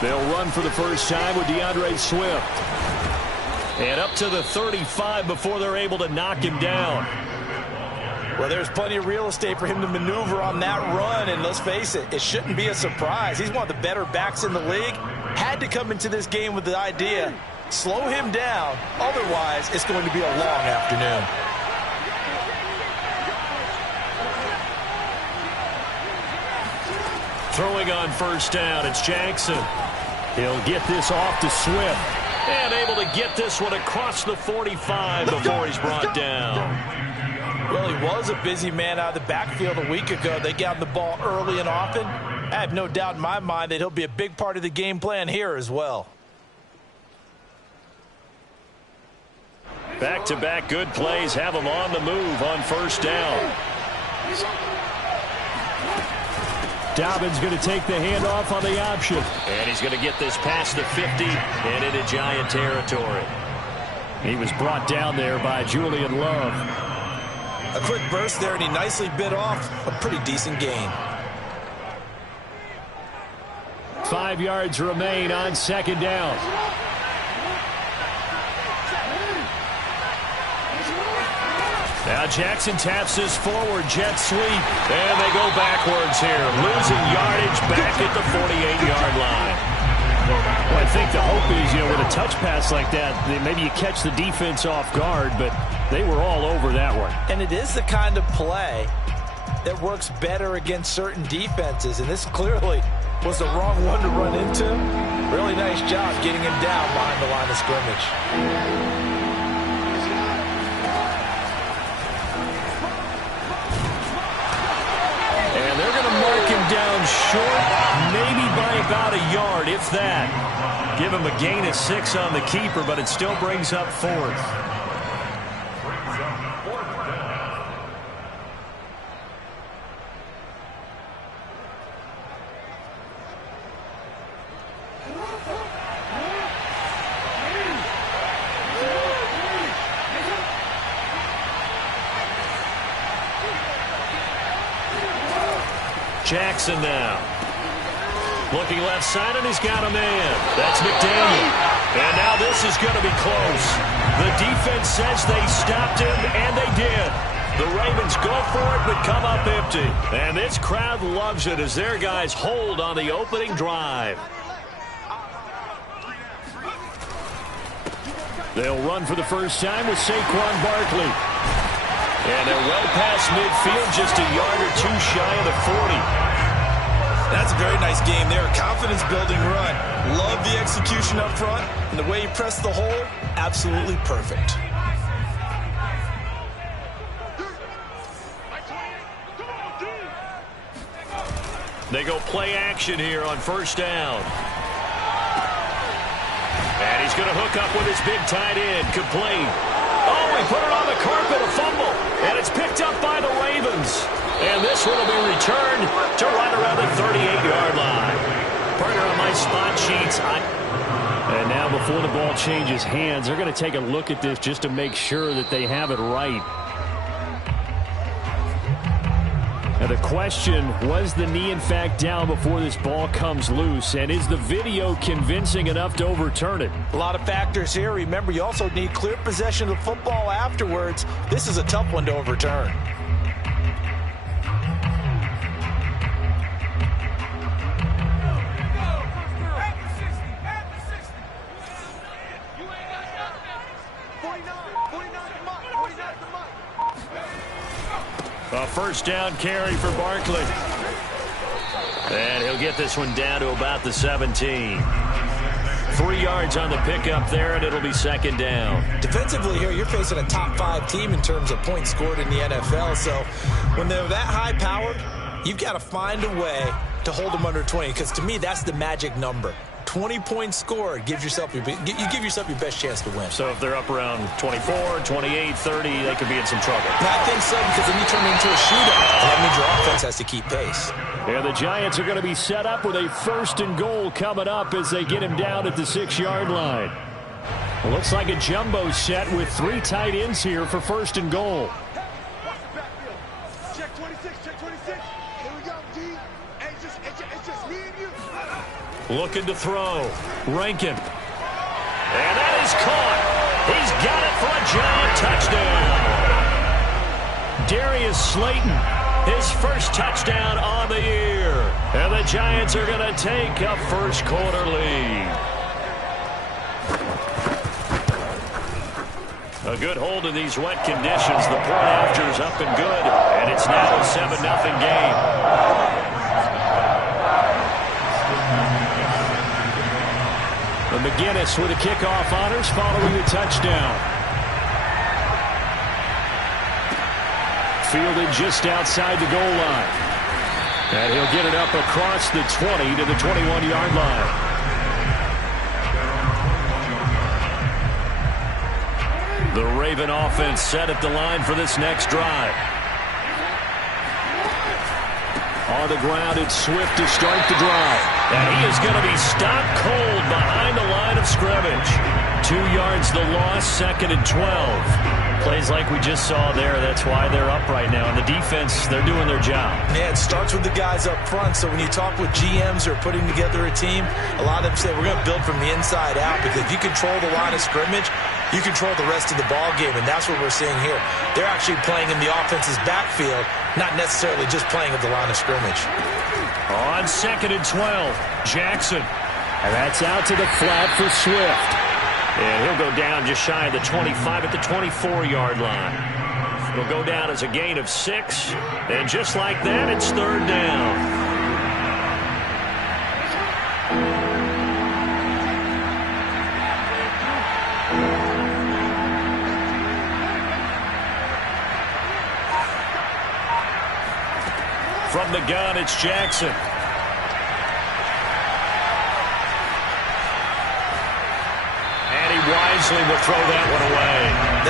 They'll run for the first time with DeAndre Swift. And up to the 35 before they're able to knock him down. Well, there's plenty of real estate for him to maneuver on that run, and let's face it, it shouldn't be a surprise. He's one of the better backs in the league. Had to come into this game with the idea, slow him down, otherwise it's going to be a long afternoon. Throwing on first down, it's Jackson. He'll get this off to Swift. And able to get this one across the 45 before he's brought down. Well, he was a busy man out of the backfield a week ago. They got him the ball early and often. I have no doubt in my mind that he'll be a big part of the game plan here as well. Back-to-back good plays have him on the move on first down. Dobbins going to take the handoff on the option. And he's going to get this past the 50 and into Giant territory. He was brought down there by Julian Love. A quick burst there, and he nicely bit off a pretty decent gain. 5 yards remain on second down. Now Jackson taps this forward jet sweep, and they go backwards here, losing yardage back at the 48-yard line. Well, I think the hope is, with a touch pass like that, maybe you catch the defense off guard, but they were all over that one. And it is the kind of play that works better against certain defenses, and this clearly was the wrong one to run into. Really nice job getting him down behind the line of scrimmage. And they're going to mark him down short, maybe by about a yard, if that. Give him a gain of 6 on the keeper, but it still brings up 4th. Jackson now. Looking left side, and he's got a man. That's McDaniel. And now this is going to be close. The defense says they stopped him, and they did. The Ravens go for it, but come up empty. And this crowd loves it as their guys hold on the opening drive. They'll run for the first time with Saquon Barkley. And they're well past midfield, just a yard or two shy of the 40. That's a very nice game there. Confidence-building run. Love the execution up front. And the way he pressed the hole, absolutely perfect. They go play action here on first down. And he's going to hook up with his big tight end. Complete. Oh, he put it on the carpet, a fumble. And it's picked up by the Ravens. And this one will be returned to right around the 38-yard line. Partner on my spot sheets. And now before the ball changes hands, they're going to take a look at this just to make sure that they have it right. Now the question, was the knee in fact down before this ball comes loose? And is the video convincing enough to overturn it? A lot of factors here. Remember, you also need clear possession of the football afterwards. This is a tough one to overturn. A first down carry for Barkley. And he'll get this one down to about the 17. 3 yards on the pickup there, and it'll be second down. Defensively here, you're facing a top-5 team in terms of points scored in the NFL. So when they're that high-powered, you've got to find a way to hold them under 20, because to me, that's the magic number. 20 points scored gives yourself you give yourself your best chance to win. So if they're up around 24, 28, 30, they could be in some trouble. I think so, because then you turn it into a shootout, and that means your offense has to keep pace. Yeah, the Giants are going to be set up with a 1st and goal coming up as they get him down at the 6-yard line. It looks like a jumbo set with 3 tight ends here for 1st and goal. Looking to throw. Rankin. And that is caught. He's got it for a giant touchdown. Darius Slayton, his first touchdown on the year. And the Giants are going to take a first quarter lead. A good hold in these wet conditions. The point after is up and good. And it's now a 7-0 game. McGinnis with the kickoff honors following the touchdown. Fielded just outside the goal line. And he'll get it up across the 20 to the 21-yard line. The Raven offense set at the line for this next drive. On the ground, it's Swift to start the drive. And he is going to be stopped cold behind the line of scrimmage. 2 yards the loss, 2nd and 12. Plays like we just saw there. That's why they're up right now. And the defense, they're doing their job. Yeah, it starts with the guys up front. So when you talk with GMs who are putting together a team, a lot of them say we're going to build from the inside out, because if you control the line of scrimmage, you control the rest of the ball game, and that's what we're seeing here. They're actually playing in the offense's backfield, not necessarily just playing at the line of scrimmage. On 2nd and 12, Jackson. And that's out to the flat for Swift. And he'll go down just shy of the 25 at the 24-yard line. It'll go down as a gain of 6. And just like that, it's 3rd down. From the gun, it's Jackson. And he wisely will throw that one away.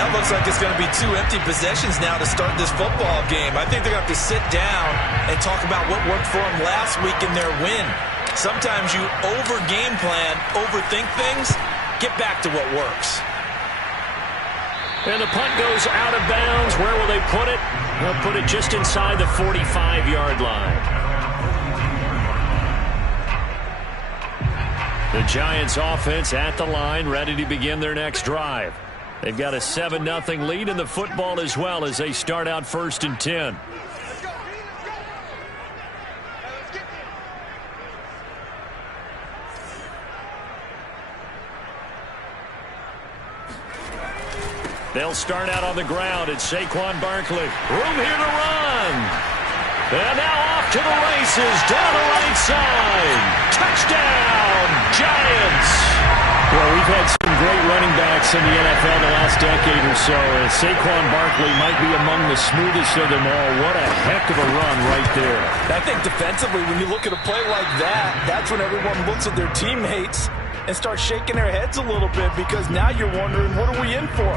That looks like it's going to be 2 empty possessions now to start this football game. I think they're going to have to sit down and talk about what worked for them last week in their win. Sometimes you over-game plan, overthink things, get back to what works. And the punt goes out of bounds. Where will they put it? They'll put it just inside the 45-yard line. The Giants offense at the line, ready to begin their next drive. They've got a 7-0 lead in the football as well as they start out 1st and 10. They'll start out on the ground. It's Saquon Barkley. Room here to run. And now off to the races down the right side. Touchdown, Giants. Well, we've had some great running backs in the NFL the last decade or so. Saquon Barkley might be among the smoothest of them all. What a heck of a run right there. I think defensively, when you look at a play like that, that's when everyone looks at their teammates and starts shaking their heads a little bit, because now you're wondering, what are we in for?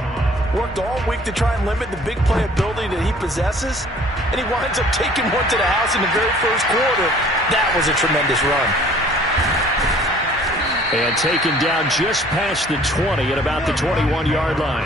Worked all week to try and limit the big playability that he possesses, and he winds up taking one to the house in the very first quarter. That was a tremendous run. And taken down just past the 20 at about the 21-yard line.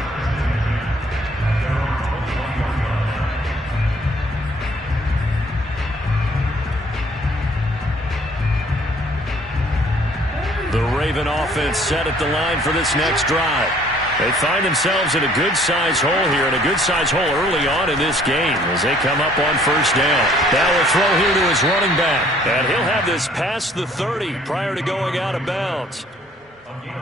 The Raven offense set at the line for this next drive. They find themselves in a good-sized hole here, and a good-sized hole early on in this game as they come up on 1st down. Now a throw here to his running back, and he'll have this past the 30 prior to going out of bounds.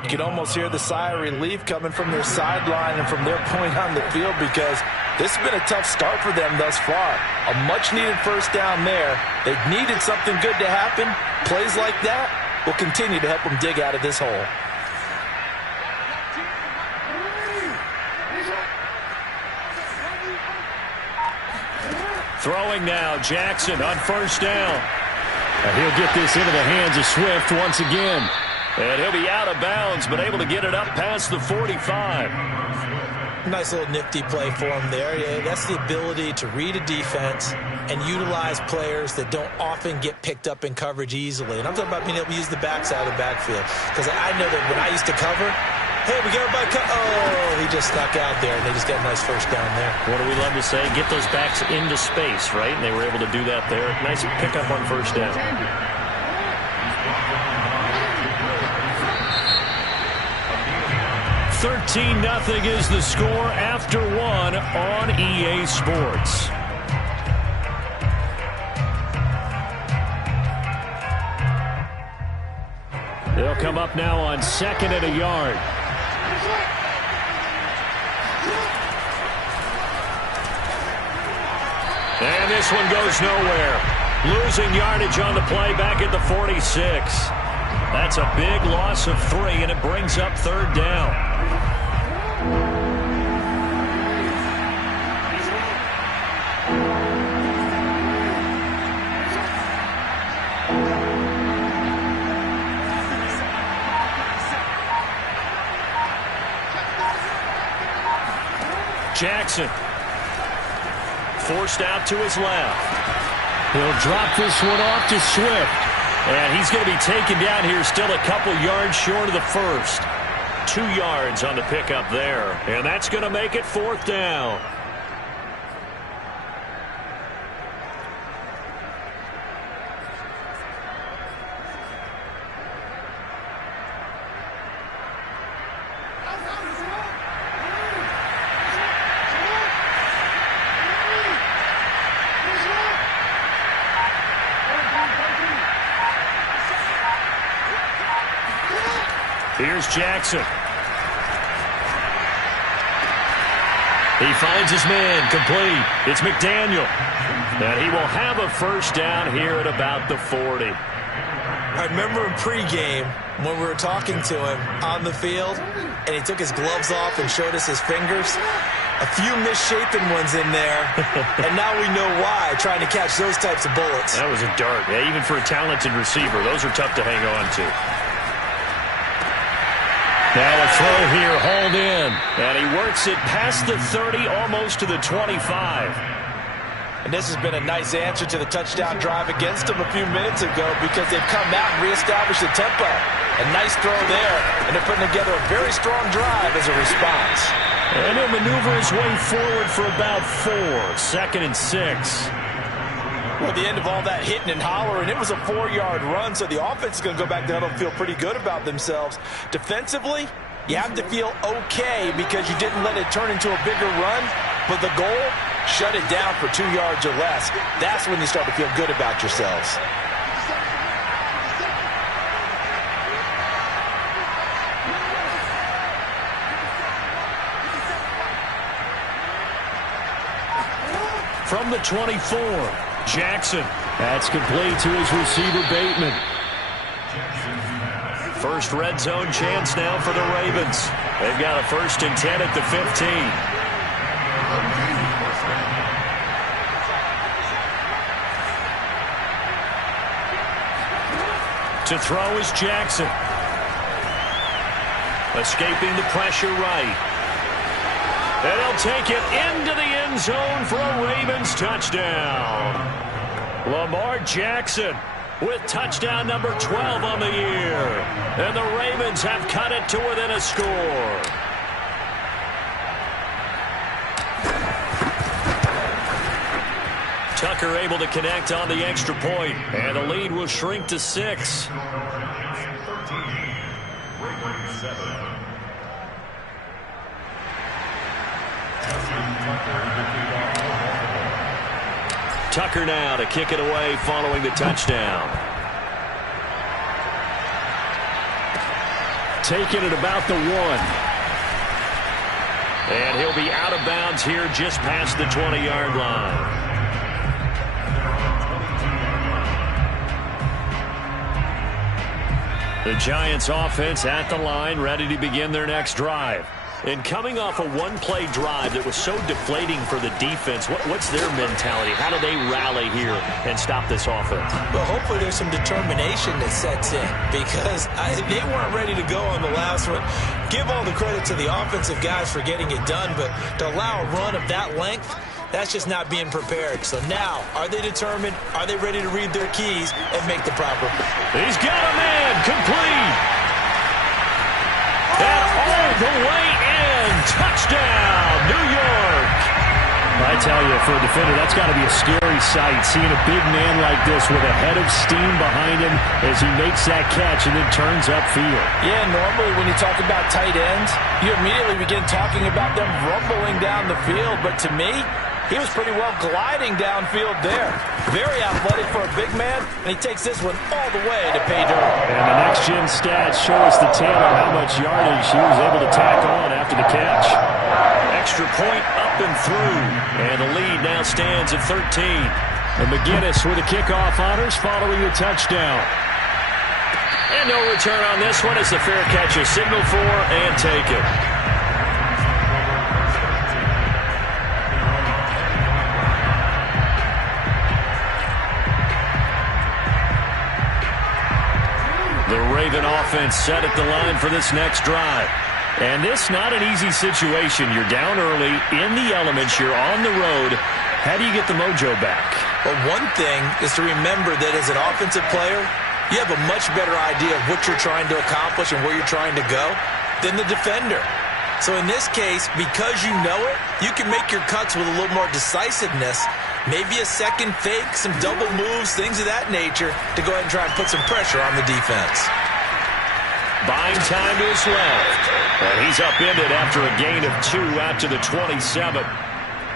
You can almost hear the sigh of relief coming from their sideline and from their point on the field, because this has been a tough start for them thus far. A much-needed 1st down there. They've needed something good to happen. Plays like that will continue to help them dig out of this hole. Throwing now, Jackson on 1st down. And he'll get this into the hands of Swift once again. And he'll be out of bounds, but able to get it up past the 45. Nice little nifty play for him there. Yeah, that's the ability to read a defense and utilize players that don't often get picked up in coverage easily. And I'm talking about being able to use the backside of the backfield. Because I know that when I used to cover, hey, we got everybody oh, he just snuck out there, and they just got a nice 1st down there. What do we love to say? Get those backs into space, right? And they were able to do that there. Nice pickup on 1st down. 13-0 is the score after one on EA Sports. They'll come up now on 2nd and a yard. And this one goes nowhere. Losing yardage on the play back at the 46. That's a big loss of 3, and it brings up 3rd down. Jackson. Forced out to his left. He'll drop this one off to Swift. And he's going to be taken down here, still a couple yards short of the first. 2 yards on the pickup there. And that's going to make it 4th down. Here's Jackson. He finds his man, complete. It's McDaniel. And he will have a 1st down here at about the 40. I remember in pregame when we were talking to him on the field, and he took his gloves off and showed us his fingers. A few misshapen ones in there, and now we know why, trying to catch those types of bullets. That was a dart. Yeah, even for a talented receiver, those are tough to hang on to. Now a throw here, hauled in. And he works it past the 30, almost to the 25. And this has been a nice answer to the touchdown drive against them a few minutes ago, because they've come out and reestablished the tempo. A nice throw there, and they're putting together a very strong drive as a response. And he'll maneuver his way forward for about 4, 2nd and 6. Well, at the end of all that hitting and hollering, it was a 4-yard run, so the offense is going to go back down and feel pretty good about themselves. Defensively, you have to feel okay because you didn't let it turn into a bigger run, but the goal, shut it down for 2 yards or less. That's when you start to feel good about yourselves. From the 24, Jackson. That's complete to his receiver, Bateman. First red zone chance now for the Ravens. They've got a 1st and 10 at the 15. To throw is Jackson. Escaping the pressure right. And he'll take it into the end zone for a Ravens touchdown. Lamar Jackson with touchdown number 12 on the year. And the Ravens have cut it to within a score. Tucker able to connect on the extra point. And the lead will shrink to 6. Tucker now to kick it away following the touchdown. Taking it about the 1. And he'll be out of bounds here just past the 20-yard line. The Giants offense at the line, ready to begin their next drive. And coming off a one-play drive that was so deflating for the defense, what's their mentality? How do they rally here and stop this offense? Well, hopefully there's some determination that sets in, because they weren't ready to go on the last one. Give all the credit to the offensive guys for getting it done, but to allow a run of that length, that's just not being prepared. So now, are they determined? Are they ready to read their keys and make the proper? He's got a man, complete. And all the way in. Touchdown, New York. I tell you, for a defender, that's got to be a scary sight, seeing a big man like this with a head of steam behind him as he makes that catch and then turns upfield. Yeah, normally when you talk about tight ends, you immediately begin talking about them rumbling down the field. But to me, he was pretty well gliding downfield there. Very athletic for a big man, and he takes this one all the way to pay dirt. And the next-gen stats show us the tale of how much yardage he was able to tack on after the catch. Extra point up and through, and the lead now stands at 13. And McGinnis with the kickoff honors following the touchdown. And no return on this one as the fair catch is signaled for and taken. The Raven offense set at the line for this next drive. And this not an easy situation. You're down early, in the elements, you're on the road. How do you get the mojo back? Well, one thing is to remember that as an offensive player, you have a much better idea of what you're trying to accomplish and where you're trying to go than the defender. So in this case, because you know it, you can make your cuts with a little more decisiveness, maybe a second fake, some double moves, things of that nature, to go ahead and try and put some pressure on the defense. Buying time to his left. And he's upended after a gain of 2 out to the 27.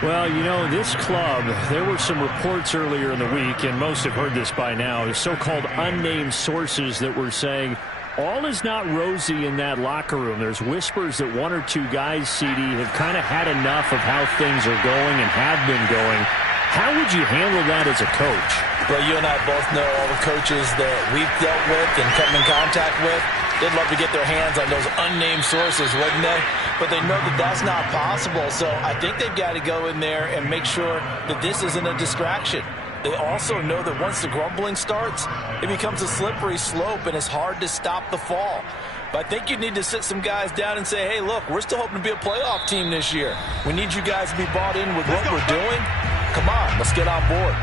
Well, you know, this club, there were some reports earlier in the week, and most have heard this by now, the so-called unnamed sources that were saying all is not rosy in that locker room. There's whispers that 1 or 2 guys, CD, have kind of had enough of how things are going and have been going. How would you handle that as a coach? Well, you and I both know all the coaches that we've dealt with and come in contact with. They'd love to get their hands on those unnamed sources, wouldn't they? But they know that that's not possible. So I think they've got to go in there and make sure that this isn't a distraction. They also know that once the grumbling starts, it becomes a slippery slope and it's hard to stop the fall. But I think you need to sit some guys down and say, hey, look, we're still hoping to be a playoff team this year. We need you guys to be bought in with what we're doing. Come on, let's get on board.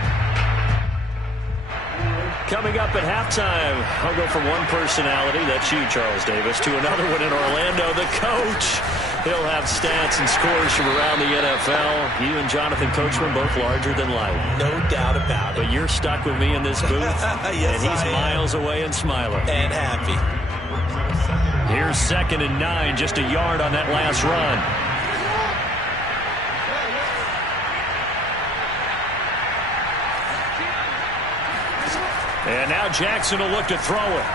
Coming up at halftime, I'll go from one personality, that's you, Charles Davis, to another one in Orlando, the coach. He'll have stats and scores from around the NFL. You and Jonathan Coachman both larger than life. No doubt about it. But you're stuck with me in this booth, yes, and he's miles away and smiling. And happy. Here's 2nd and 9, just a yard on that last run. And now Jackson will look to throw it.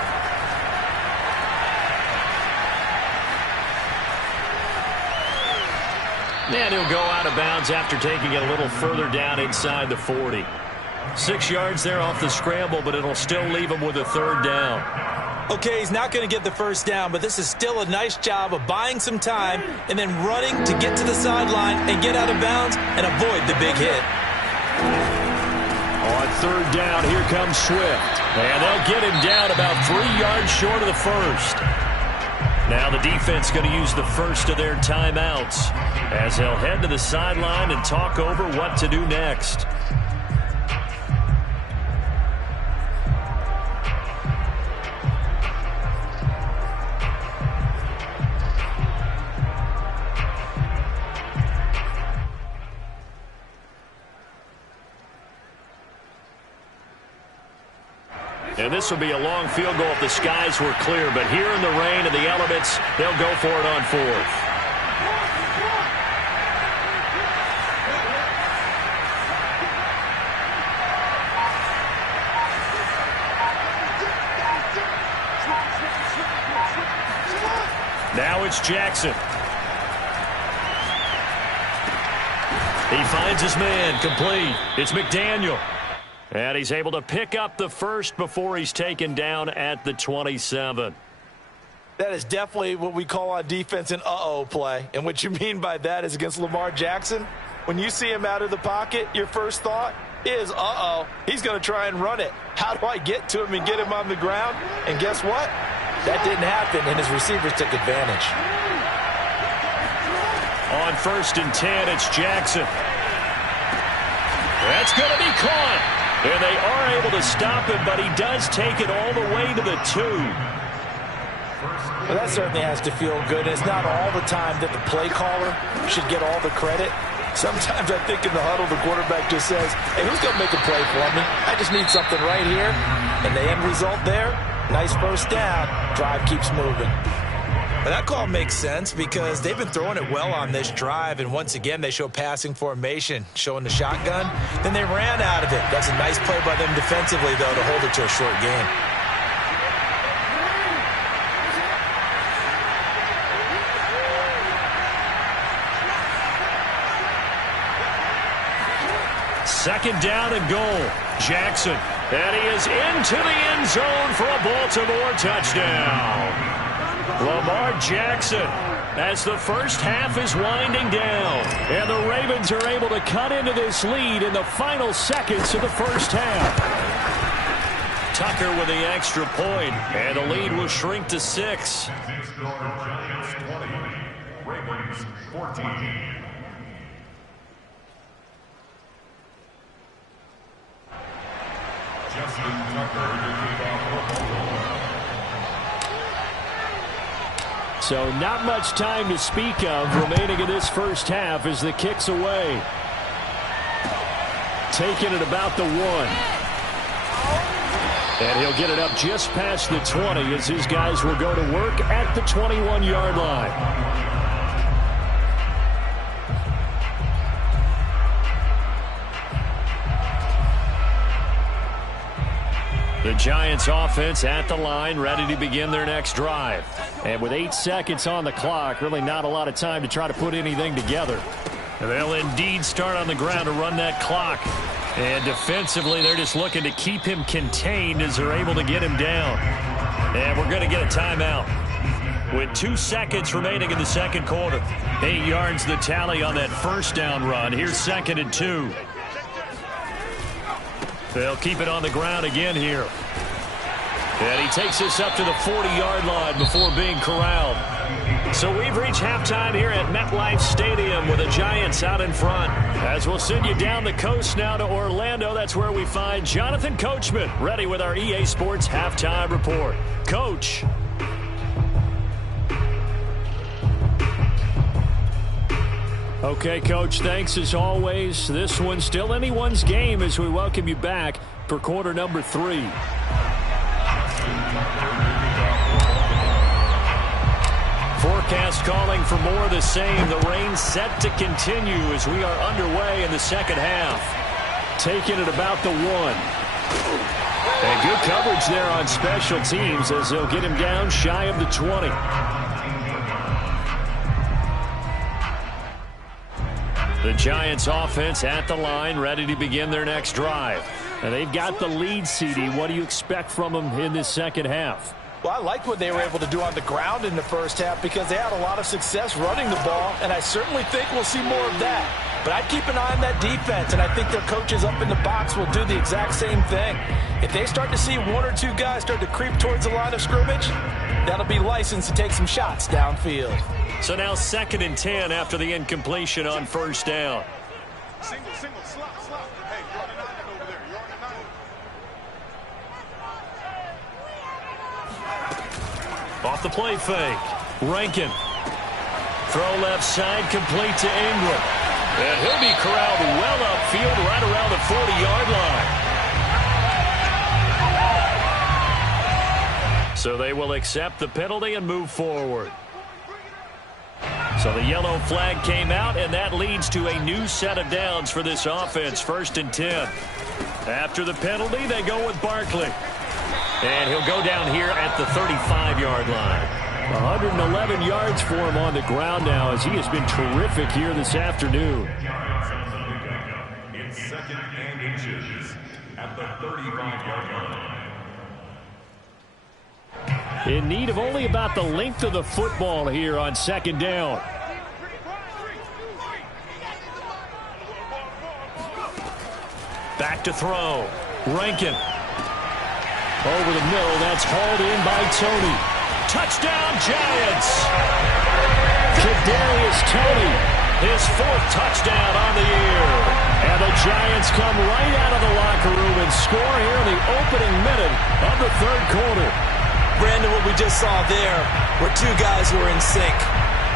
And he'll go out of bounds after taking it a little further down inside the 40. 6 yards there off the scramble, but it'll still leave him with a 3rd down. Okay, he's not going to get the first down, but this is still a nice job of buying some time and then running to get to the sideline and get out of bounds and avoid the big hit. On 3rd down, here comes Swift. And they'll get him down about 3 yards short of the first. Now the defense going to use the first of their timeouts as they'll head to the sideline and talk over what to do next. And this will be a long field goal if the skies were clear. But here in the rain and the elements, they'll go for it on 4th. Now it's Jackson. He finds his man, complete. It's McDaniel. And he's able to pick up the first before he's taken down at the 27. That is definitely what we call on defense an uh-oh play. And what you mean by that is against Lamar Jackson, when you see him out of the pocket, your first thought is, uh-oh, he's going to try and run it. How do I get to him and get him on the ground? And guess what? That didn't happen, and his receivers took advantage. On 1st and 10, it's Jackson. That's going to be caught. And they are able to stop him, but he does take it all the way to the 2. Well, that certainly has to feel good. It's not all the time that the play caller should get all the credit. Sometimes I think in the huddle, the quarterback just says, hey, who's going to make a play for me? I just need something right here. And the end result there, nice first down. Drive keeps moving. But that call makes sense because they've been throwing it well on this drive, and once again, they show passing formation, showing the shotgun. Then they ran out of it. That's a nice play by them defensively, though, to hold it to a short game. Second down and goal. Jackson. And he is into the end zone for a Baltimore touchdown. Lamar Jackson, as the first half is winding down. And the Ravens are able to cut into this lead in the final seconds of the first half. Tucker with the extra point, and the lead will shrink to 6. Ravens 14. So not much time to speak of remaining in this first half as the kick's away. Taking it about the 1. And he'll get it up just past the 20 as his guys will go to work at the 21-yard line. The Giants offense at the line, ready to begin their next drive. And with 8 seconds on the clock, really not a lot of time to try to put anything together. They'll indeed start on the ground to run that clock. And defensively, they're just looking to keep him contained as they're able to get him down. And we're going to get a timeout. With 2 seconds remaining in the second quarter. 8 yards the tally on that first down run. Here's 2nd and 2. They'll keep it on the ground again here. And he takes us up to the 40-yard line before being corralled. So we've reached halftime here at MetLife Stadium with the Giants out in front. As we'll send you down the coast now to Orlando, that's where we find Jonathan Coachman ready with our EA Sports Halftime Report. Coach. Okay, Coach, thanks as always. This one's still anyone's game as we welcome you back for quarter number 3. Forecast calling for more of the same. The rain set to continue as we are underway in the second half. Taking it about the 1. And good coverage there on special teams as they'll get him down shy of the 20. The Giants offense at the line, ready to begin their next drive. And they've got the lead, CD. What do you expect from them in this second half? Well, I liked what they were able to do on the ground in the first half because they had a lot of success running the ball, and I certainly think we'll see more of that. But I'd keep an eye on that defense, and I think their coaches up in the box will do the exact same thing. If they start to see 1 or 2 guys start to creep towards the line of scrimmage, that'll be licensed to take some shots downfield. So now 2nd and 10 after the incompletion on first down. Single, slot. Hey, you're on the 9 over there. You're on the 9. Off the play fake. Rankin. Throw left side, complete to Ingram. And he'll be corralled well upfield right around the 40-yard line. So they will accept the penalty and move forward. So the yellow flag came out, and that leads to a new set of downs for this offense, 1st and 10. After the penalty, they go with Barkley. And he'll go down here at the 35-yard line. 111 yards for him on the ground now as he has been terrific here this afternoon. It's 2nd and inches at the 35-yard line. In need of only about the length of the football here on 2nd down. Back to throw. Rankin. Over the middle. That's hauled in by Tony. Touchdown, Giants. Kadarius Toney. His 4th touchdown on the year. And the Giants come right out of the locker room and score here in the opening minute of the 3rd quarter. Brandon, what we just saw there were 2 guys who were in sync.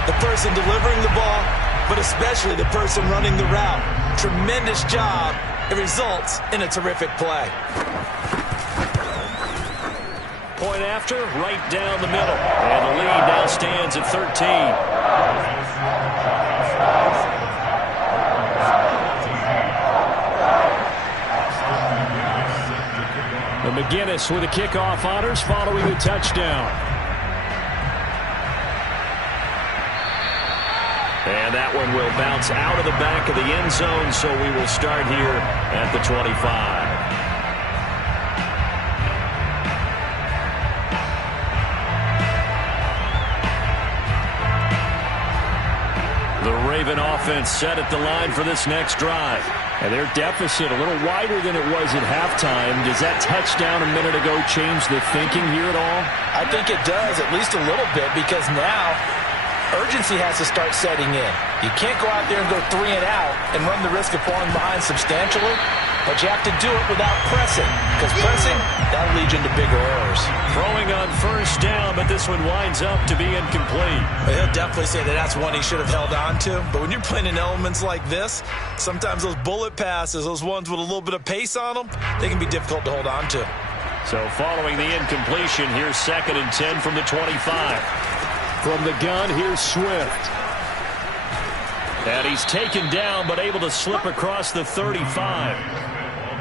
The person delivering the ball but especially the person running the route. Tremendous job. It results in a terrific play. Point after, right down the middle. And the lead now stands at 13. And McGinnis with the kickoff honors following the touchdown. And that one will bounce out of the back of the end zone, so we will start here at the 25. The Raven offense set at the line for this next drive. And their deficit a little wider than it was at halftime. Does that touchdown a minute ago change the thinking here at all? I think it does, at least a little bit, because now urgency has to start setting in. You can't go out there and go 3 and out and run the risk of falling behind substantially, but you have to do it without pressing, because pressing, that'll lead you into bigger errors. Throwing on first down, but this one winds up to be incomplete. He'll definitely say that that's one he should have held on to, but when you're playing in elements like this, sometimes those bullet passes, those ones with a little bit of pace on them, they can be difficult to hold on to. So following the incompletion, here's 2nd and 10 from the 25. From the gun, here's Swift. And he's taken down, but able to slip across the 35.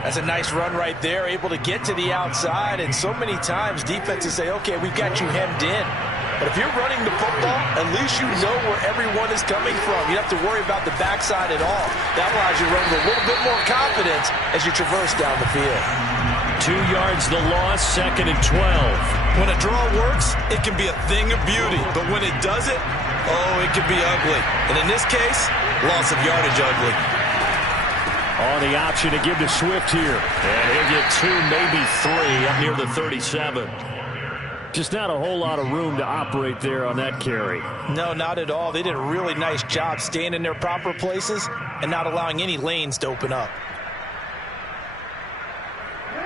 That's a nice run right there, able to get to the outside, and so many times defenses say, okay, we've got you hemmed in. But if you're running the football, at least you know where everyone is coming from. You don't have to worry about the backside at all. That allows you to run with a little bit more confidence as you traverse down the field. 2 yards the loss, 2nd and 12. When a draw works, it can be a thing of beauty. But when it doesn't, oh, it can be ugly. And in this case, loss of yardage ugly. On the option to give to Swift here. And he'll get 2, maybe 3 up near the 37. Just not a whole lot of room to operate there on that carry. No, not at all. They did a really nice job staying in their proper places and not allowing any lanes to open up.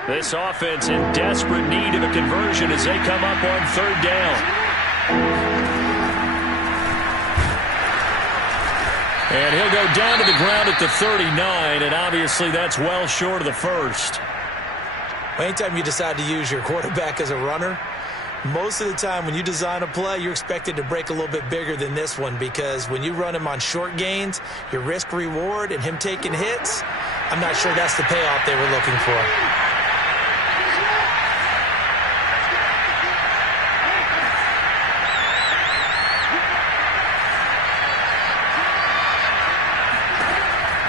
This offense in desperate need of a conversion as they come up on 3rd down. And he'll go down to the ground at the 39, and obviously that's well short of the first. Anytime you decide to use your quarterback as a runner, most of the time when you design a play, you're expected to break a little bit bigger than this one, because when you run him on short gains, your risk-reward and him taking hits, I'm not sure that's the payoff they were looking for.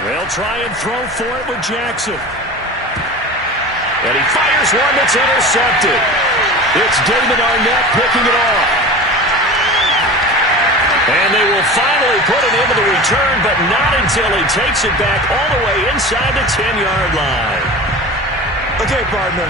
They'll try and throw for it with Jackson. And he fires one that's intercepted. It's David Arnett picking it off. And they will finally put it into the return, but not until he takes it back all the way inside the 10-yard line. Okay, partner,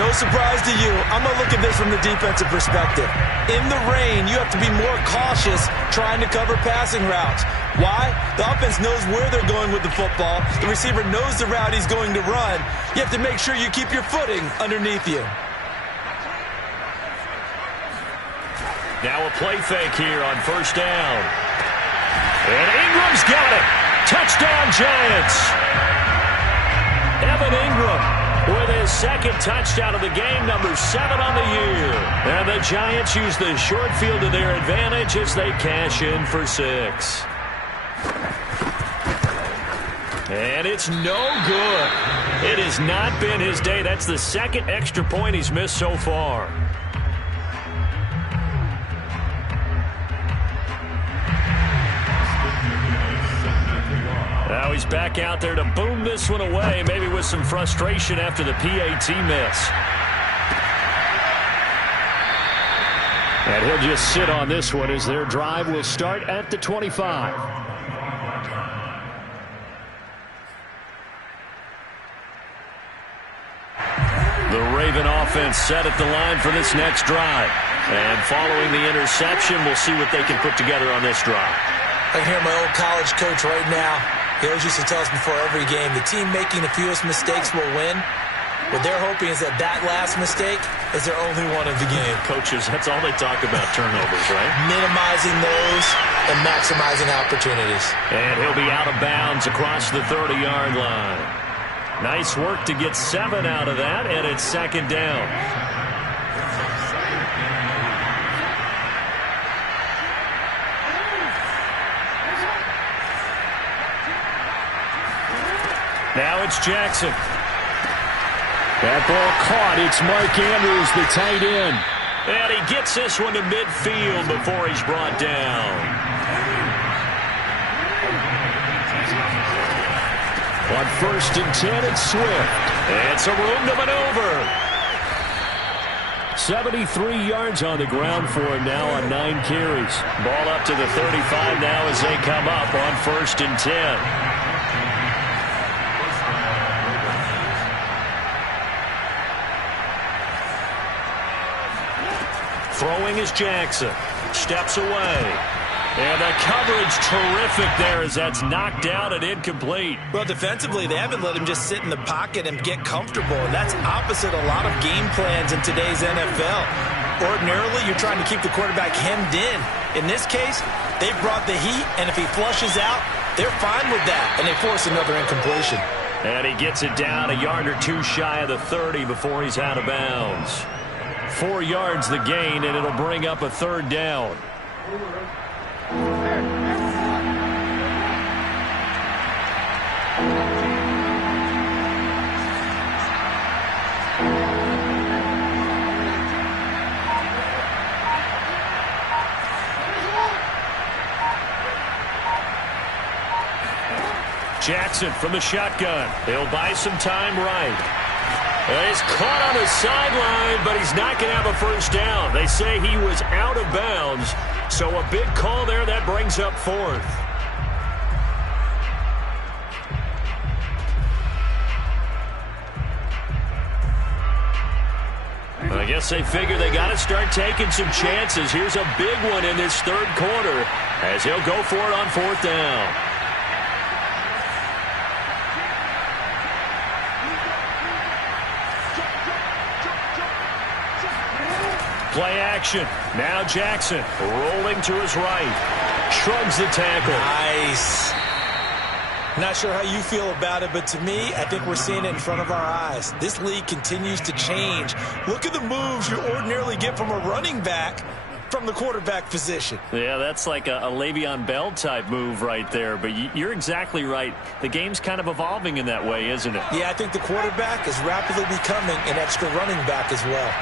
no surprise to you. I'm going to look at this from the defensive perspective. In the rain, you have to be more cautious trying to cover passing routes. Why? The offense knows where they're going with the football. The receiver knows the route he's going to run. You have to make sure you keep your footing underneath you. Now a play fake here on 1st down. And Ingram's got it. Touchdown, Giants. Evan Ingram with his 2nd touchdown of the game, number 7 on the year. And the Giants use the short field to their advantage as they cash in for 6. And it's no good. It has not been his day. That's the 2nd extra point he's missed so far. Now he's back out there to boom this one away, maybe with some frustration after the PAT miss. And he'll just sit on this one as their drive will start at the 25. The Raven offense set at the line for this next drive. And following the interception, we'll see what they can put together on this drive. I can hear my old college coach right now. He always used to tell us before every game, the team making the fewest mistakes will win. What they're hoping is that last mistake is their only one of the game. Coaches, that's all they talk about, turnovers, right? Minimizing those and maximizing opportunities. And he'll be out of bounds across the 30-yard line. Nice work to get 7 out of that, and it's second down. Now it's Jackson. That ball caught. It's Mark Andrews, the tight end. And he gets this one to midfield before he's brought down. On 1st and 10, it's Swift. It's a room to maneuver. 73 yards on the ground for him now on 9 carries. Ball up to the 35 now as they come up on 1st and 10. Throwing is Jackson. Steps away. And the coverage terrific there as that's knocked down and incomplete. Well, defensively, they haven't let him just sit in the pocket and get comfortable. And that's opposite a lot of game plans in today's NFL. Ordinarily, you're trying to keep the quarterback hemmed in. In this case, they brought the heat, and if he flushes out, they're fine with that. And they force another incompletion. And he gets it down a yard or two shy of the 30 before he's out of bounds. 4 yards the gain, and it'll bring up a 3rd down. Jackson from the shotgun. He'll buy some time right. He's caught on the sideline, but he's not going to have a 1st down. They say he was out of bounds, so a big call there that brings up 4th. I guess they figure they got to start taking some chances. Here's a big one in this 3rd quarter as he'll go for it on 4th down. Play action. Now Jackson rolling to his right. Shrugs the tackle. Nice. Not sure how you feel about it, but to me, I think we're seeing it in front of our eyes. This league continues to change. Look at the moves you ordinarily get from a running back from the quarterback position. Yeah, that's like a Le'Veon Bell type move right there, but you're exactly right. The game's kind of evolving in that way, isn't it? Yeah, I think the quarterback is rapidly becoming an extra running back as well.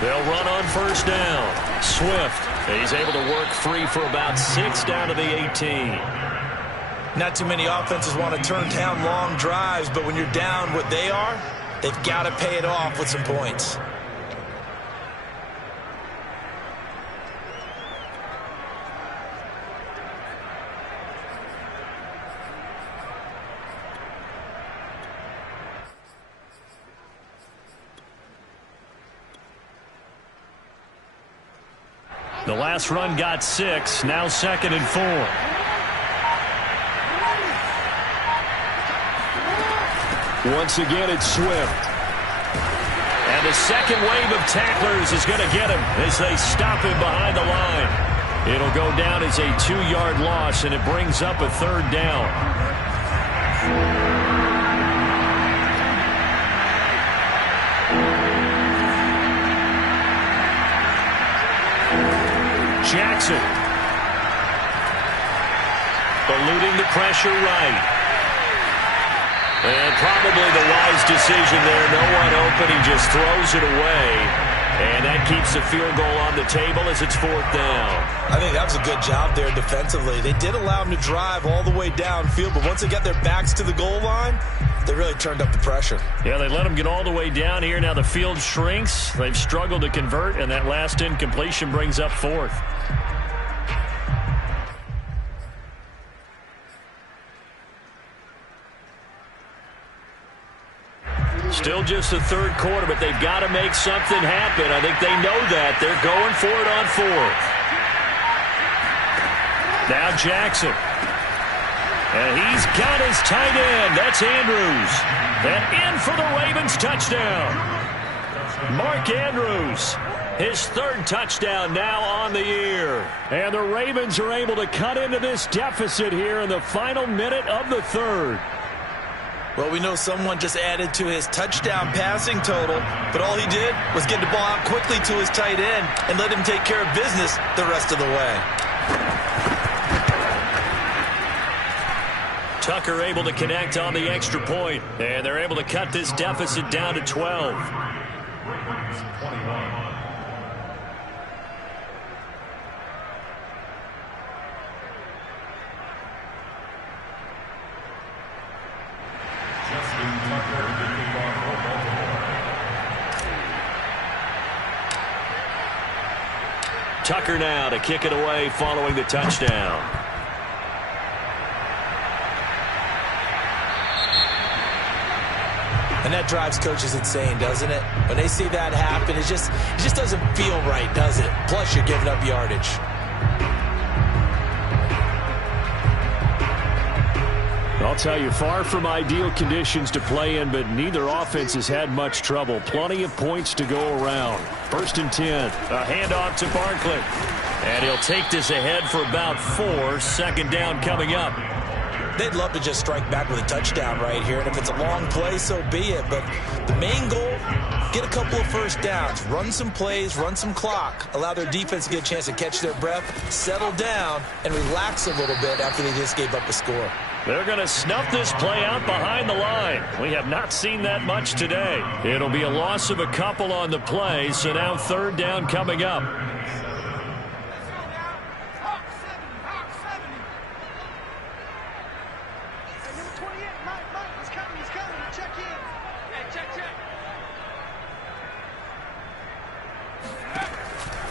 They'll run on 1st down. Swift, he's able to work free for about 6 down to the 18. Not too many offenses want to turn down long drives, but when you're down what they are, they've got to pay it off with some points. The last run got 6, now 2nd and 4. Once again, it's Swift. And the second wave of tacklers is going to get him as they stop him behind the line. It'll go down as a 2-yard loss, and it brings up a 3rd down. Jackson. Eluding the pressure right. And probably the wise decision there. No one open. He just throws it away. And that keeps the field goal on the table as it's 4th down. I think that was a good job there defensively. They did allow him to drive all the way downfield, but once they got their backs to the goal line, they really turned up the pressure. Yeah, they let him get all the way down here. Now the field shrinks. They've struggled to convert, and that last incompletion brings up 4th. Still just the 3rd quarter, but they've got to make something happen. I think they know that. They're going for it on 4th. Now Jackson. And he's got his tight end. That's Andrews. And in for the Ravens touchdown. Mark Andrews, his third touchdown now on the year. And the Ravens are able to cut into this deficit here in the final minute of the third. Well, we know someone just added to his touchdown passing total, but all he did was get the ball out quickly to his tight end and let him take care of business the rest of the way. Tucker able to connect on the extra point, and they're able to cut this deficit down to 12. Tucker now to kick it away following the touchdown. And that drives coaches insane, doesn't it? When they see that happen, it just doesn't feel right, does it? Plus, you're giving up yardage. I'll tell you, far from ideal conditions to play in, but neither offense has had much trouble. Plenty of points to go around. 1st and 10. A handoff to Barkley. And he'll take this ahead for about 4. 2nd down coming up. They'd love to just strike back with a touchdown right here. And if it's a long play, so be it. But the main goal, get a couple of first downs. Run some plays, run some clock. Allow their defense to get a chance to catch their breath, settle down, and relax a little bit after they just gave up a score. They're going to snuff this play out behind the line. We have not seen that much today. It'll be a loss of a couple on the play, so now 3rd down coming up.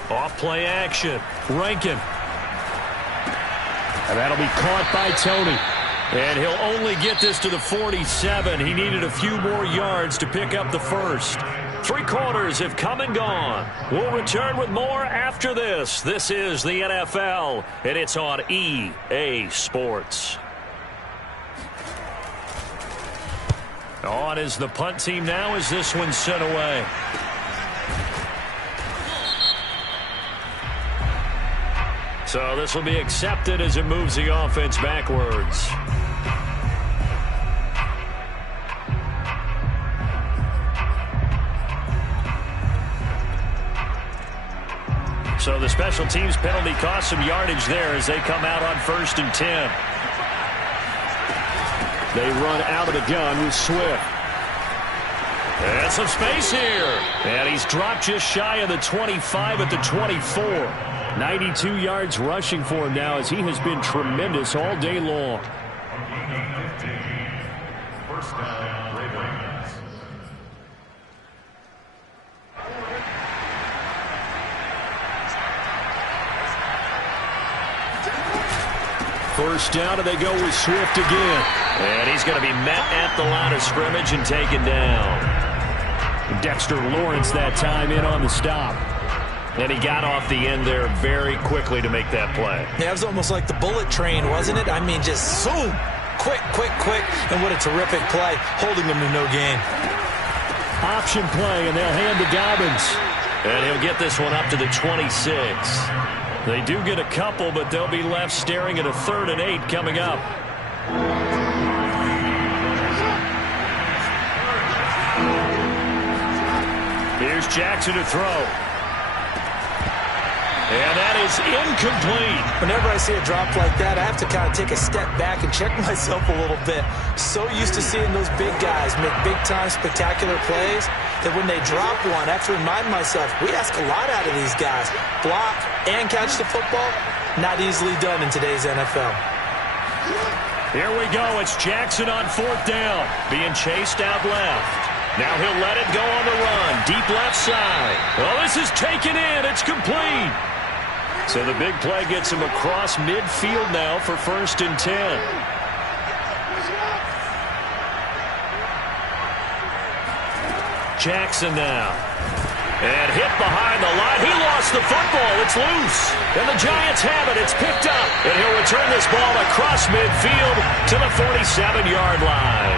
Off play action. Rankin. And that'll be caught by Tony. And he'll only get this to the 47. He needed a few more yards to pick up the first. 3 quarters have come and gone. We'll return with more after this. This is the NFL, and it's on EA Sports. On is the punt team now as this one's sent away. So this will be accepted as it moves the offense backwards. So the special teams penalty cost some yardage there as they come out on 1st and 10. They run out of the gun with Swift. And some space here. And he's dropped just shy of the 25 at the 24. 92 yards rushing for him now as he has been tremendous all day long. First down, Ravens. First down, and they go with Swift again. And he's going to be met at the line of scrimmage and taken down. Dexter Lawrence that time in on the stop. And he got off the end there very quickly to make that play. Yeah, it was almost like the bullet train, wasn't it? I mean, just zoom. Quick. And what a terrific play, holding them to no gain. Option play, and they'll hand to Dobbins. And he'll get this one up to the 26. They do get a couple, but they'll be left staring at a 3rd and 8 coming up. Here's Jackson to throw. And that is incomplete. Whenever I see a drop like that, I have to kind of take a step back and check myself a little bit. So used to seeing those big guys make big-time spectacular plays that when they drop one, I have to remind myself, we ask a lot out of these guys. Block and catch the football, not easily done in today's NFL. Here we go. It's Jackson on 4th down, being chased out left. Now he'll let it go on the run, deep left side. Oh, this is taken in. It's complete. So the big play gets him across midfield now for 1st and 10. Jackson now. And hit behind the line. He lost the football. It's loose. And the Giants have it. It's picked up. And he'll return this ball across midfield to the 47-yard line.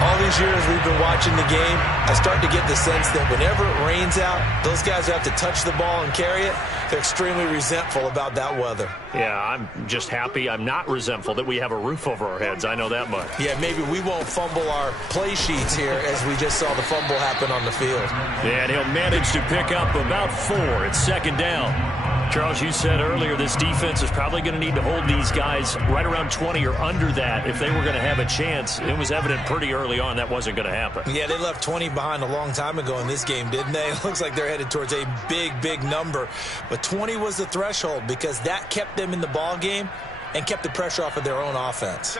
All these years we've been watching the game, I start to get the sense that whenever it rains out, those guys who have to touch the ball and carry it, they're extremely resentful about that weather. Yeah, I'm just happy I'm not resentful that we have a roof over our heads. I know that much. Yeah, maybe we won't fumble our play sheets here as we just saw the fumble happen on the field. Yeah, and he'll manage to pick up about 4. It's second down. Charles, you said earlier this defense is probably going to need to hold these guys right around 20 or under that if they were going to have a chance. It was evident pretty early on that wasn't going to happen. Yeah, they left 20 behind a long time ago in this game, didn't they? It looks like they're headed towards a big, big number. But 20 was the threshold because that kept them in the ball game and kept the pressure off of their own offense.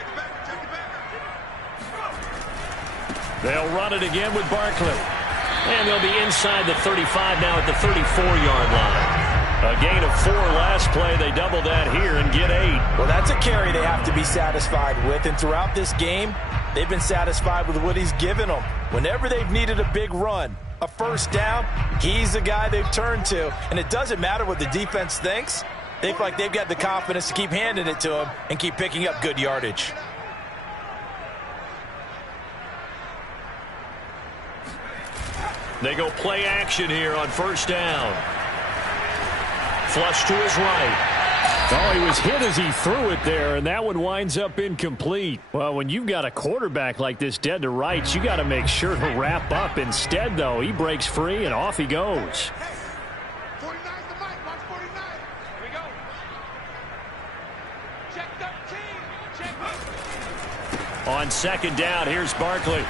They'll run it again with Barkley. And they'll be inside the 35 now at the 34-yard line. A gain of 4 last play. They double that here and get 8. Well, that's a carry they have to be satisfied with. And throughout this game, they've been satisfied with what he's given them. Whenever they've needed a big run, a first down, he's the guy they've turned to. And it doesn't matter what the defense thinks. They feel like they've got the confidence to keep handing it to him and keep picking up good yardage. They go play action here on first down. Flush to his right. Oh, he was hit as he threw it there, and that one winds up incomplete. Well, when you've got a quarterback like this dead to rights, you got to make sure to wrap up. Instead, though, he breaks free, and off he goes. On second down, here's Barkley.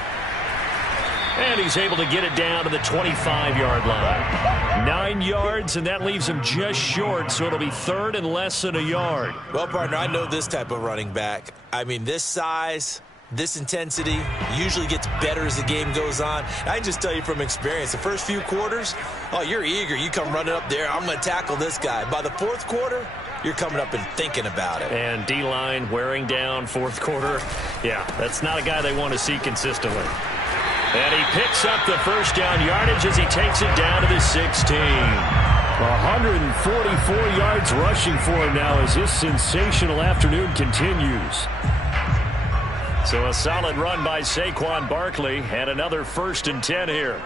And he's able to get it down to the 25-yard line. 9 yards, and that leaves him just short, so it'll be third and less than a yard. Well, partner, I know this type of running back. I mean, this size, this intensity usually gets better as the game goes on. I can just tell you from experience, the first few quarters, oh, you're eager. You come running up there, I'm going to tackle this guy. By the fourth quarter, you're coming up and thinking about it. And D-line wearing down fourth quarter. Yeah, that's not a guy they want to see consistently. And he picks up the first down yardage as he takes it down to the 16. 144 yards rushing for him now as this sensational afternoon continues. So a solid run by Saquon Barkley and another 1st and 10 here.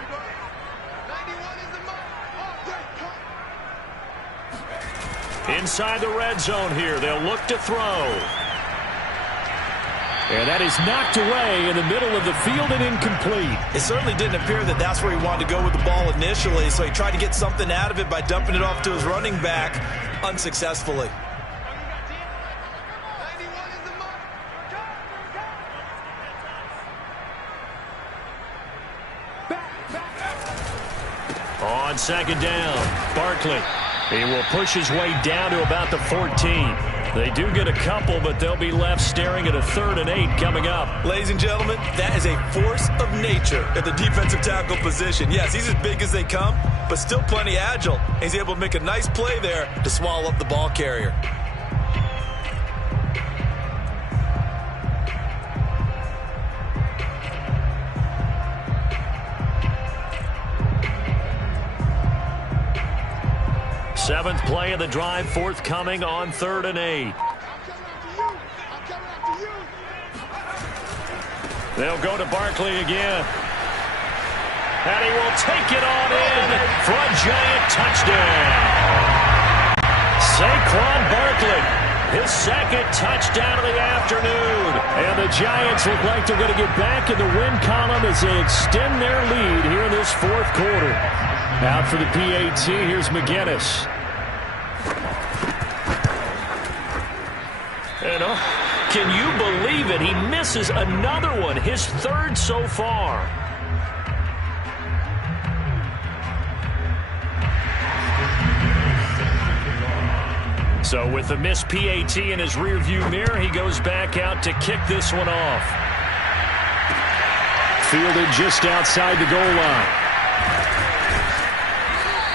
Inside the red zone here, they'll look to throw. And that is knocked away in the middle of the field and incomplete. It certainly didn't appear that that's where he wanted to go with the ball initially, so he tried to get something out of it by dumping it off to his running back unsuccessfully. On second down, Barkley. He will push his way down to about the 14. They do get a couple, but they'll be left staring at a 3rd and 8 coming up. Ladies and gentlemen, that is a force of nature at the defensive tackle position. Yes, he's as big as they come, but still plenty agile. He's able to make a nice play there to swallow up the ball carrier. Seventh play of the drive, forthcoming on 3rd and 8. They'll go to Barkley again. And he will take it on in for a giant touchdown. Saquon Barkley, his 2nd touchdown of the afternoon. And the Giants look like they're going to get back in the win column as they extend their lead here in this 4th quarter. Out for the PAT, here's McGinnis. And can you believe it? He misses another one, his 3rd so far. So with the missed PAT in his rearview mirror, he goes back out to kick this one off. Fielded just outside the goal line.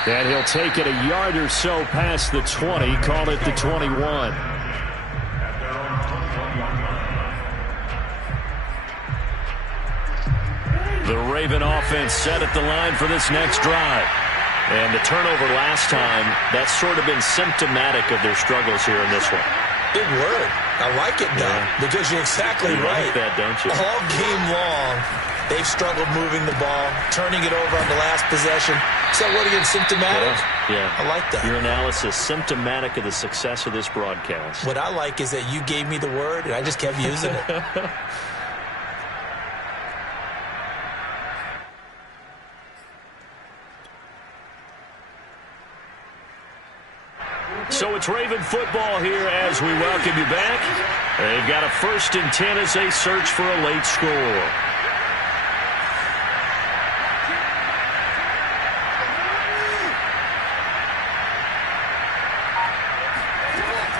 And he'll take it a yard or so past the 20, call it the 21. The Raven offense set at the line for this next drive. And the turnover last time, that's sort of been symptomatic of their struggles here in this one. Big word. I like it, though, because you're exactly right. You like that, don't you? All game long, they've struggled moving the ball, turning it over on the last possession. So what again, symptomatic? Yeah. I like that. Your analysis, symptomatic of the success of this broadcast. What I like is that you gave me the word, and I just kept using it. So it's Raven football here as we welcome you back. They've got a 1st and 10 as they search for a late score.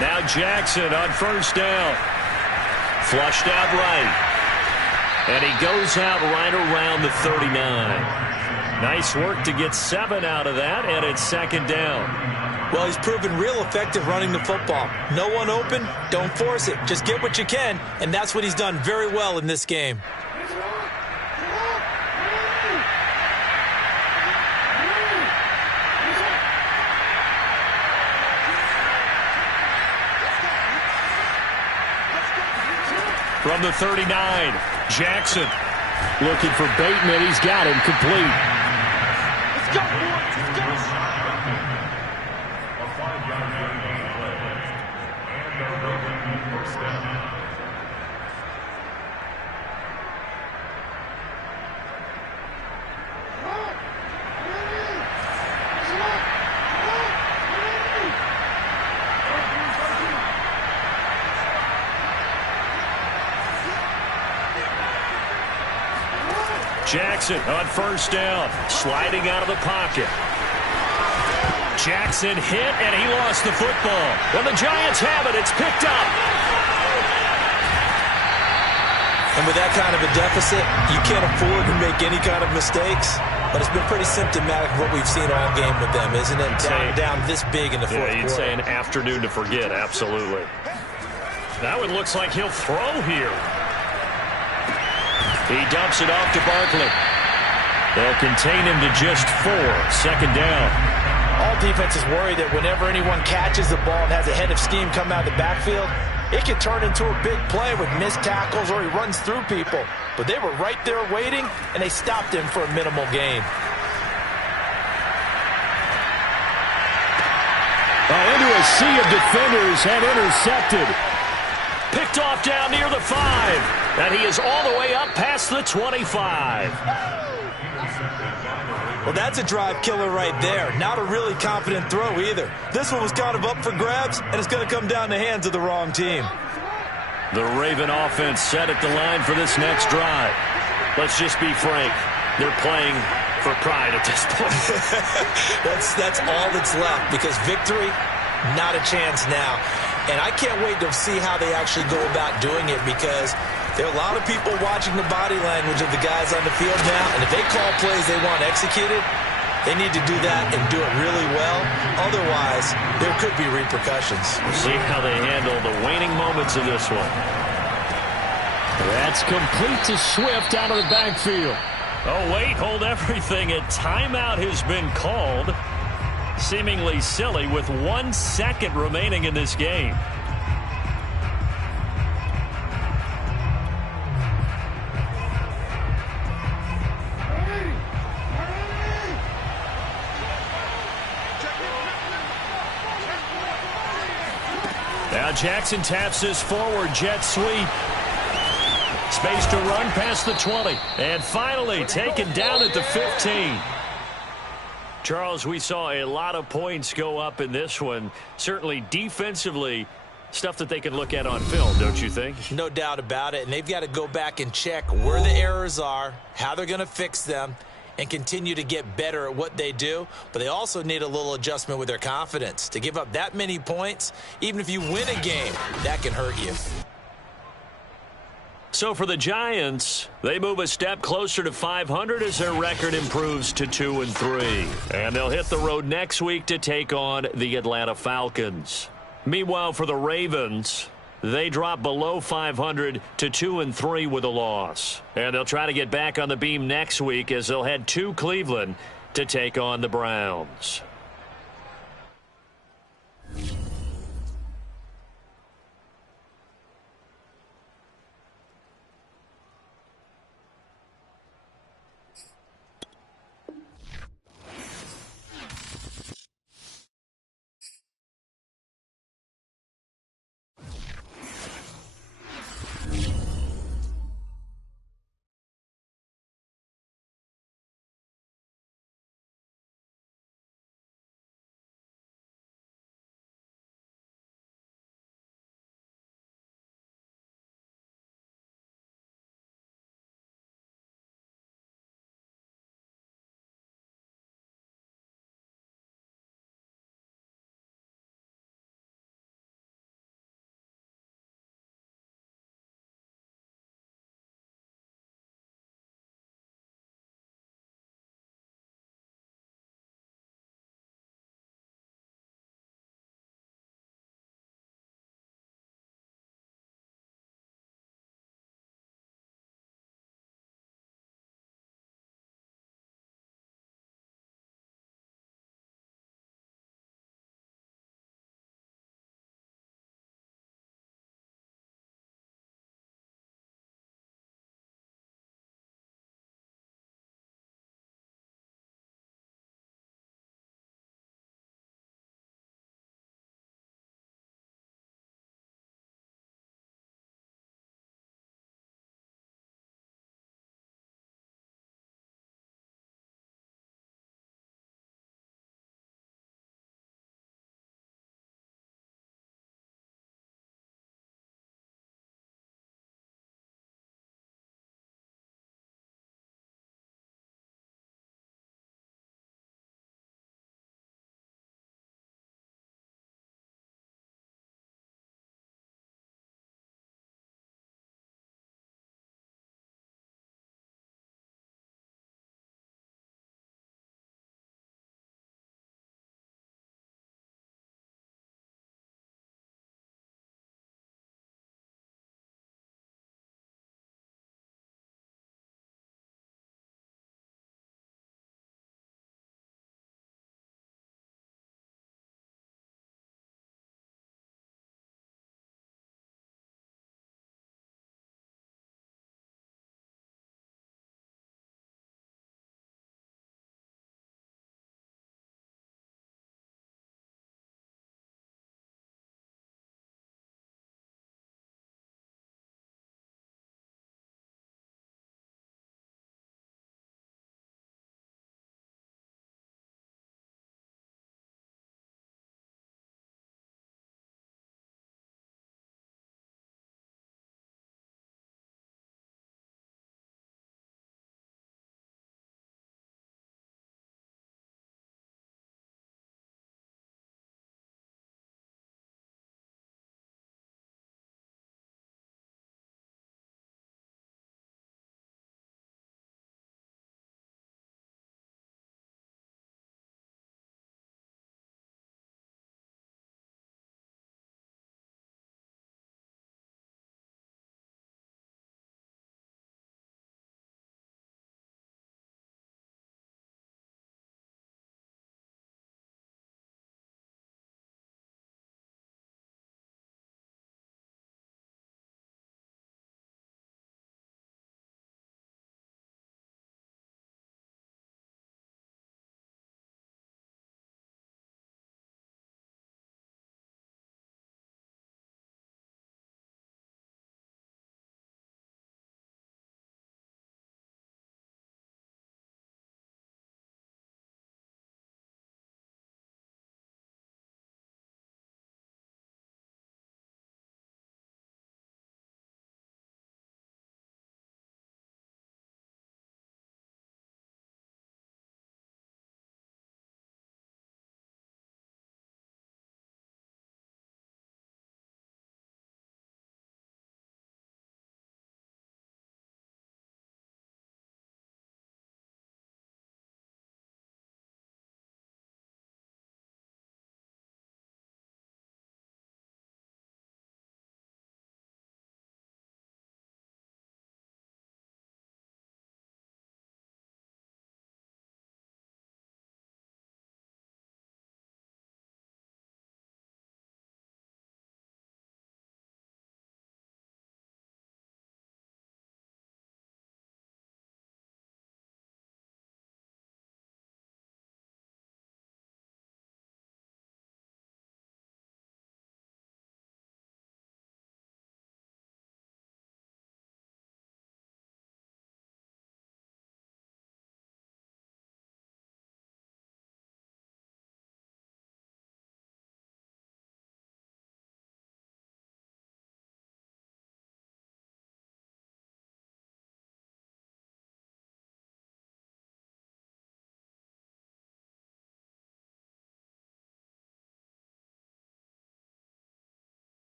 Now Jackson on 1st down. Flushed out right. And he goes out right around the 39. Nice work to get 7 out of that, and it's 2nd down. Well, he's proven real effective running the football. No one open, don't force it. Just get what you can, and that's what he's done very well in this game. From the 39, Jackson looking for Bateman. He's got him complete. Let's go, boys. Let's go. Jackson on 1st down, sliding out of the pocket. Jackson hit, and he lost the football. When the Giants have it, it's picked up. And with that kind of a deficit, you can't afford to make any kind of mistakes. But it's been pretty symptomatic of what we've seen all game with them, isn't it? Down this big in the fourth quarter. You'd say an afternoon to forget, absolutely. Now it looks like he'll throw here. He dumps it off to Barkley. They'll contain him to just 4. 2nd down. All defenses worry that whenever anyone catches the ball and has a head of steam come out of the backfield, it can turn into a big play with missed tackles or he runs through people. But they were right there waiting, and they stopped him for a minimal gain. Into a sea of defenders and intercepted. Picked off down near the 5. And he is all the way up past the 25. Well, that's a drive killer right there. Not a really confident throw either. This one was kind of up for grabs, and it's going to come down the hands of the wrong team. The Raven offense set at the line for this next drive. Let's just be frank. They're playing for pride at this point. That's all that's left, because victory, not a chance now. And I can't wait to see how they actually go about doing it, because there are a lot of people watching the body language of the guys on the field now, and if they call plays they want executed, they need to do that and do it really well. Otherwise, there could be repercussions. We'll see how they handle the waning moments of this one. That's complete to Swift out of the backfield. Oh, wait, hold everything. A timeout has been called. Seemingly silly with 1 second remaining in this game. Now Jackson taps this forward jet sweep. Space to run past the 20. And finally taken down at the 15. Charles, we saw a lot of points go up in this one. Certainly defensively, stuff that they can look at on film, don't you think? No doubt about it. And they've got to go back and check where the errors are, how they're going to fix them, and continue to get better at what they do. But they also need a little adjustment with their confidence. To give up that many points, even if you win a game, that can hurt you. So for the Giants, they move a step closer to 500 as their record improves to 2-3. And they'll hit the road next week to take on the Atlanta Falcons. Meanwhile, for the Ravens, they drop below 500 to 2-3 with a loss. And they'll try to get back on the beam next week as they'll head to Cleveland to take on the Browns.